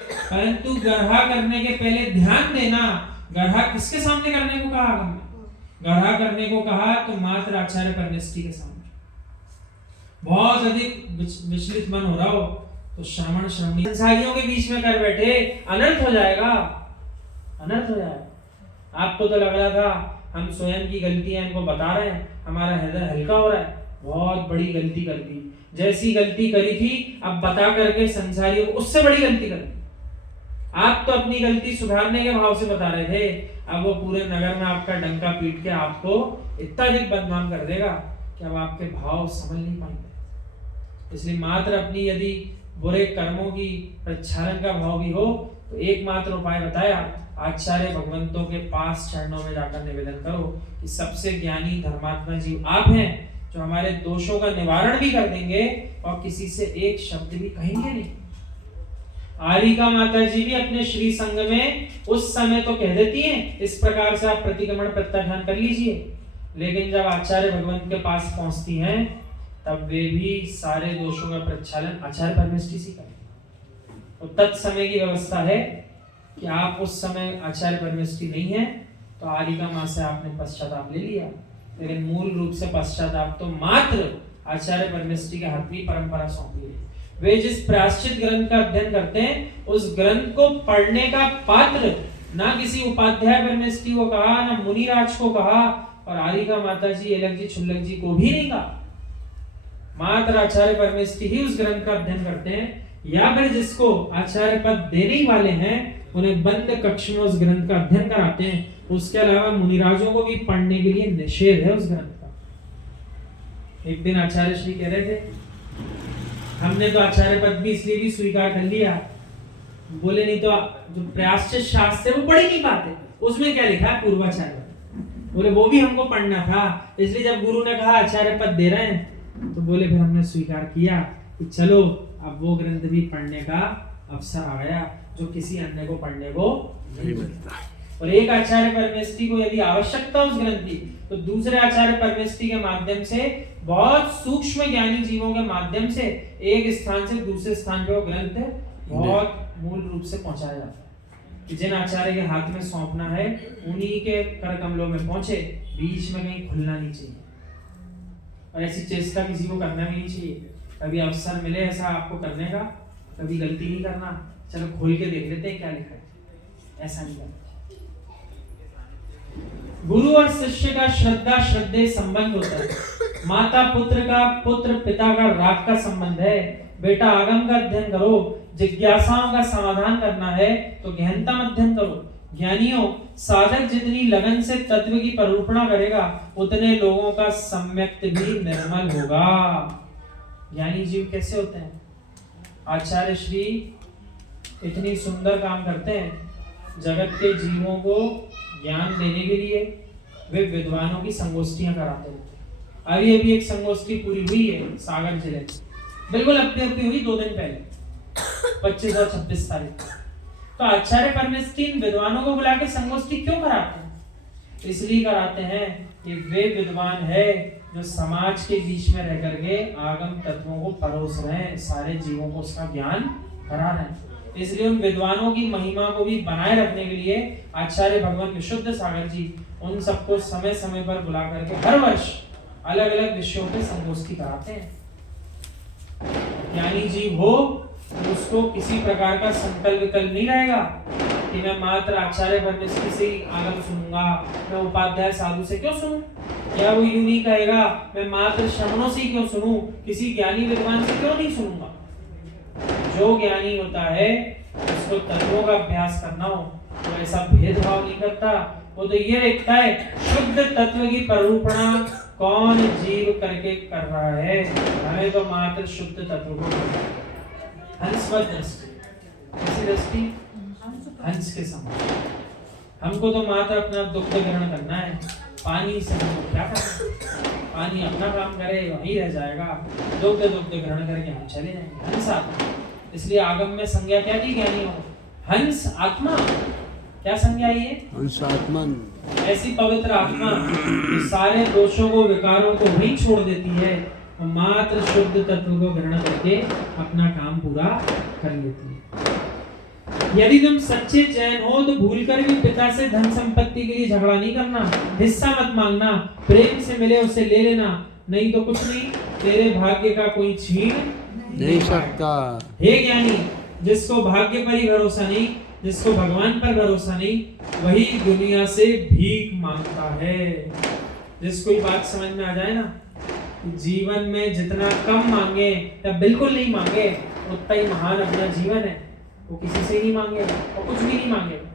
परंतु गर्हा करने के पहले ध्यान देना, गर्हा किसके सामने करने को कहा आगम में? गर्हा करने को कहा तो मात्र आचार्य परमेष्ठी के सामने। बहुत अधिक विचलित मन हो रहा हो तो श्रवण श्रवणी संसारियों के बीच में कर बैठे, अनर्थ हो जाएगा, अनर्थ हो जाएगा। आपको तो लग रहा था हम स्वयं की गलतियां इनको बता रहे हैं, हमारा हृदय हल्का हो रहा है, बहुत बड़ी गलती कर दी। जैसी गलती करी थी अब बता करके संसारियों को उससे बड़ी गलती कर दी। आप तो अपनी गलती सुधारने के भाव से बता रहे थे, अब वो पूरे नगर में आपका डंका पीट के आपको इतना अधिक बदनाम कर देगा कि अब आपके भाव समझ नहीं पाएंगे। इसलिए मात्र अपनी यदि बुरे कर्मों की प्रक्षालन का भाव भी हो तो एकमात्र उपाय बताया, आचार्य भगवंतों के पास चरणों में जाकर निवेदन करो कि सबसे ज्ञानी धर्मात्मा जीव आप हैं, जो हमारे दोषों का निवारण भी कर देंगे और किसी से एक शब्द भी कहेंगे नहीं। आरिका माता जी भी अपने श्री संग में उस समय तो कह देती हैं, इस प्रकार से आप प्रतिक्रमण प्रत्याख्यान कर लीजिए, लेकिन जब आचार्य भगवंत के पास पहुंचती हैं तब वे भी सारे दोषों का प्रक्षालन आचार्य परमेष्ठी से करें। तो तत्समय की व्यवस्था है कि आप उस समय आचार्य परमेष्ठी नहीं है तो आरिका माँ से आपने पश्चाताप ले लिया, लेकिन मूल रूप से पश्चाताप तो मात्र आचार्य परमेष्ठी के हाथ में परंपरा सौंपी है। वे जिस प्रायश्चित ग्रंथ का अध्ययन करते हैं उस ग्रंथ को पढ़ने का पात्र ना किसी उपाध्याय परमेष्ठी को कहा, ना मुनिराज को कहा, और आरिका माता जी, एलक जी, छुल्लक जी को भी नहीं कहा। मात्र आचार्य परमेष्ठी ही उस ग्रंथ का अध्ययन करते हैं, या फिर जिसको आचार्य पद देने ही वाले हैं उन्हें बंद कक्ष में उस ग्रंथ का अध्ययन कराते हैं। उसके अलावा मुनिराजों को भी पढ़ने के लिए निषेध है उस ग्रंथ का। एक दिन आचार्य श्री कह रहे थे, हमने तो आचार्य पद भी इसलिए भी स्वीकार कर लिया, बोले नहीं तो जो प्रायश्चित शास्त्र है वो पढ़ ही नहीं पाते, उसमें क्या लिखा है पूर्वाचार्य, बोले वो भी हमको पढ़ना था, इसलिए जब गुरु ने कहा आचार्य पद दे रहे हैं तो बोले फिर हमने स्वीकार किया कि चलो अब वो ग्रंथ भी पढ़ने का अवसर आ गया जो किसी अन्य को पढ़ने को नहीं मिलता। और एक आचार्य परमेष्ठी को यदि आवश्यकता उस ग्रंथ की तो दूसरे आचार्य परमेष्ठी के माध्यम से, बहुत सूक्ष्म ज्ञानी जीवों के माध्यम से एक स्थान से दूसरे स्थान पे वो ग्रंथ बहुत मूल रूप से पहुंचाया जाता है कि जिन आचार्य के हाथ में सौंपना है उन्हीं के कर कमलों में पहुंचे, बीच में कहीं खुलना नहीं चाहिए। और ऐसी चेष्टा किसी को करना भी नहीं चाहिए। कभी अवसर मिले ऐसा आपको करने का, कभी गलती नहीं करना, चलो खोल के देख लेते हैं क्या लिखा है, ऐसा नहीं करना। गुरु और शिष्य का श्रद्धा श्रद्धेय संबंध होता है, माता पुत्र का, पुत्र पिता का राग का संबंध है। बेटा आगम का अध्ययन करो, जिज्ञासाओं का समाधान करना है तो गहनतम अध्ययन करो। ज्ञानियों, साधक जितनी लगन से तत्व की परूपणा करेगा उतने लोगों का सम्यक भी निर्मल होगा। ज्ञानी जीव कैसे होते हैं? आचार्य श्री इतनी सुंदर काम करते हैं, जगत के जीवों को ज्ञान देने के लिए वे विद्वानों की संगोष्ठियां कराते हैं। अभी अभी एक संगोष्ठी पूरी हुई है सागर जिले में, बिल्कुल अपनी हुई 2 दिन पहले, 25 और 26 तारीख। तो आचार्य परमेष्ठी इन विद्वानों को बुला के संगोष्ठी क्यों कराते हैं? इसलिए कराते हैं कि वे विद्वान है जो समाज के बीच में रह करके आगम तत्वों को परोस रहे हैं, सारे जीवों को उसका ज्ञान करा रहे हैं। इसलिए उन विद्वानों की महिमा को भी बनाए रखने के लिए आचार्य भगवान विशुद्ध सागर जी उन सबको समय समय पर बुला करके हर वर्ष अलग अलग विषयों पे संगोष्ठी कराते हैं। ज्ञानी जीव हो उसको किसी प्रकार का संकल्प विकल्प नहीं रहेगा कि मैं मात्र आचार्य परमेष्ठी से ही आगम सुनूंगा, मैं उपाध्याय साधु से क्यों सुनूं, या वो यूं नहीं कहेगा मैं मात्र श्रवणों से ही क्यों सुनूं, किसी ज्ञानी विद्वान से क्यों नहीं सुनूंगा। जो ज्ञानी होता है उसको तत्वों का अभ्यास करना हो तो ऐसा भेदभाव नहीं करता, वो तो ये देखता है शुद्ध तत्व की परूपणा कौन जीव करके कर रहा है, हमें तो मात्र शुद्ध तत्व को हंसवत दृष्टि, कैसी दृष्टि? हंस के समान। हमको तो मात्र अपना दुग्ध ग्रहण करना है, पानी से हमको क्या करना, पानी अपना काम करे वहीं रह जाएगा, दुग्ध ग्रहण करके हम चले जाएंगे। हंस आत्मा, इसलिए आगम में संज्ञा क्या दी ज्ञानी हो? हंस आत्मा। क्या संज्ञा ये? हंस आत्मा, ऐसी पवित्र आत्मा जो सारे दोषों को, विकारों को वहीं छोड़ देती है और मात्र शुद्ध तत्व को ग्रहण करके अपना काम पूरा कर लेती है। यदि तुम सच्चे जैन हो तो भूलकर भी पिता से धन संपत्ति के लिए झगड़ा नहीं करना, हिस्सा मत मांगना, प्रेम से मिले उसे ले लेना, नहीं तो कुछ नहीं, तेरे भाग्य का कोई छीन नहीं सकता। हे ज्ञानी, जिसको भाग्य पर ही भरोसा नहीं, जिसको भगवान पर भरोसा नहीं, वही दुनिया से भीख मांगता है। जिसको ये बात समझ में आ जाए ना, जीवन में जितना कम मांगे या बिल्कुल नहीं मांगे, उतना ही महान अपना जीवन है। वो किसी से नहीं मांगेगा और कुछ भी नहीं मांगेगा।